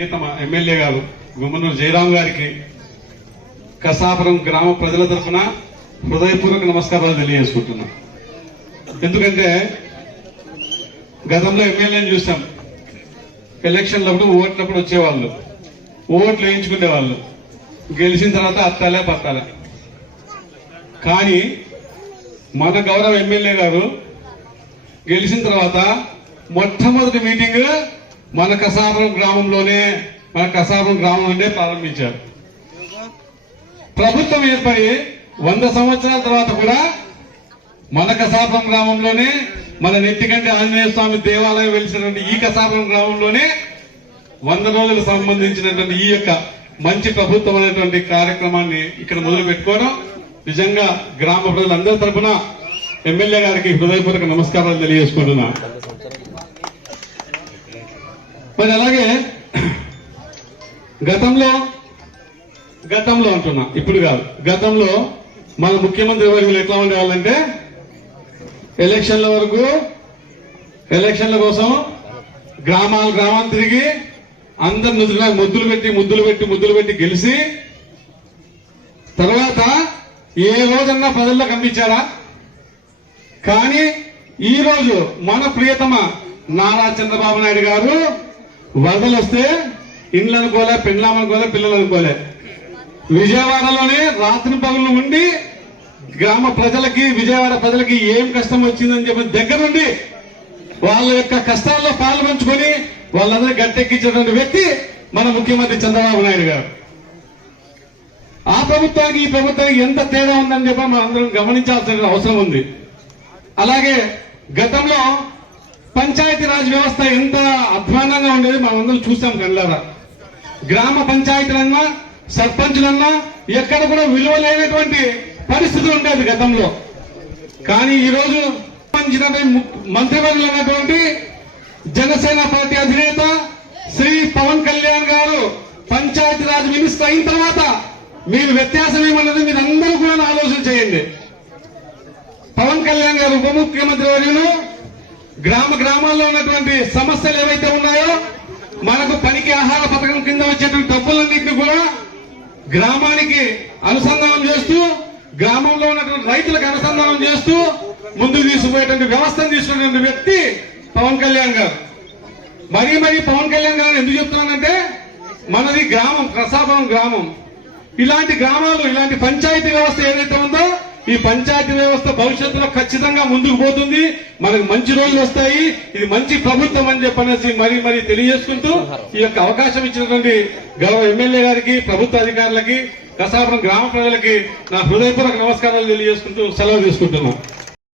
ప్రియతమ MLA గారు గుమ్మనూరు జయరాం గారికి కసాపురం గ్రామ ప్రజల తరఫున హృదయపూర్వక నమస్కారాలు తెలియజేసుకుంటున్నా. ఎందుకంటే గతంలో ఎమ్మెల్యేని చూసాం. ఎలక్షన్లప్పుడు ఓట్లప్పుడు వచ్చేవాళ్ళు. ఓట్లు వేయించుకునేవాళ్ళు. గెలిచిన తర్వాత అత్తాలే పత్తాలే. కానీ మన గౌరవ ఎమ్మెల్యే గారు గెలిచిన తర్వాత మొట్టమొదటి మీటింగ్ మన కసాపురం గ్రామంలోనే మన కసాపురం గ్రామంలోనే ప్రారంభించారు. ప్రభుత్వం ఏర్పడి వంద సంవత్సరాల తర్వాత కూడా మన కసాపురం గ్రామంలోనే మన నెత్తికంటే ఆంజనేయ స్వామి దేవాలయం వెలిసినటువంటి ఈ కసాపురం గ్రామంలోనే వంద రోజులకు సంబంధించినటువంటి ఈ యొక్క మంచి ప్రభుత్వం అనేటువంటి కార్యక్రమాన్ని ఇక్కడ మొదలు పెట్టుకోవడం. నిజంగా గ్రామ ప్రజలందరి తరపున ఎమ్మెల్యే గారికి హృదయపూర్వక నమస్కారాలు తెలియజేసుకుంటున్నా. మరి అలాగే గతంలో గతంలో అంటున్నా ఇప్పుడు కాదు. గతంలో మన ముఖ్యమంత్రి వర్గులు ఎట్లా ఉండేవాళ్ళంటే ఎలక్షన్ల వరకు ఎలక్షన్ల కోసం గ్రామాలు గ్రామాలు తిరిగి అందరు నుదురు ముద్దులు పెట్టి ముద్దులు పెట్టి ముద్దులు పెట్టి గెలిచి తర్వాత ఏ రోజన్నా ప్రజల్లో కనిపించారా కానీ ఈ రోజు మన ప్రియతమ నారా చంద్రబాబు నాయుడు గారు వరదలు వస్తే ఇండ్లు అనుకోలే పెండ్లాం అనుకోలే పిల్లలు అనుకోలే విజయవాడలోనే రాత్రి పగులు ఉండి గ్రామ ప్రజలకి విజయవాడ ప్రజలకి ఏం కష్టం వచ్చిందని చెప్పి దగ్గరుండి వాళ్ళ యొక్క కష్టాల్లో పాలు పంచుకొని వాళ్ళందరూ గట్టెక్కించినటువంటి వ్యక్తి మన ముఖ్యమంత్రి చంద్రబాబు నాయుడు గారు. ఆ ప్రభుత్వానికి ఈ ప్రభుత్వానికి ఎంత తేడా ఉందని చెప్పి మనందరం గమనించాల్సిన అవసరం ఉంది. అలాగే గతంలో పంచాయతీ రాజ్ వ్యవస్థ ఎంత అధ్వానంగా ఉండేది అందరం చూసాం కళ్ళారా. గ్రామ పంచాయతీలన్నా సర్పంచులన్నా ఎక్కడ కూడా విలువ లేనటువంటి పరిస్థితి ఉండేది గతంలో. కానీ ఈరోజు రోజు మంత్రివర్యులు ఉన్నటువంటి జనసేన పార్టీ అధినేత శ్రీ పవన్ కళ్యాణ్ గారు పంచాయతీరాజ్ మినిస్టర్ అయిన తర్వాత మీరు వ్యత్యాసం ఏమన్నది మీరు అందరూ కూడా ఆలోచన చేయండి. పవన్ కళ్యాణ్ గారు ఉప ముఖ్యమంత్రి వర్యులు గ్రామ గ్రామాల్లో ఉన్నటువంటి సమస్యలు ఏవైతే ఉన్నాయో మనకు పనికి ఆహార పథకం కింద వచ్చేటువంటి డబ్బులన్నింటినీ కూడా గ్రామానికి అనుసంధానం చేస్తూ గ్రామంలో ఉన్నటువంటి రైతులకు అనుసంధానం చేస్తూ ముందుకు తీసుకుపోయేటువంటి వ్యవస్థను తీసుకున్నటువంటి వ్యక్తి పవన్ కళ్యాణ్ గారు. మరీ మరీ పవన్ కళ్యాణ్ గారు ఎందుకు చెప్తున్నానంటే మనది గ్రామం ప్రసాపురం గ్రామం. ఇలాంటి గ్రామాలు ఇలాంటి పంచాయతీ వ్యవస్థ ఏదైతే ఈ పంచాయతీ వ్యవస్థ భవిష్యత్తులో ఖచ్చితంగా ముందుకు పోతుంది. మనకు మంచి రోజులు వస్తాయి. ఇది మంచి ప్రభుత్వం అని చెప్పనేసి మరి మరి తెలియజేసుకుంటూ ఈ యొక్క అవకాశం ఇచ్చినటువంటి గౌరవ ఎమ్మెల్యే గారికి ప్రభుత్వ అధికారులకి కసాపురం గ్రామ ప్రజలకి నా హృదయపూర్వక నమస్కారాలు తెలియజేసుకుంటూ సెలవు తీసుకుంటున్నాను.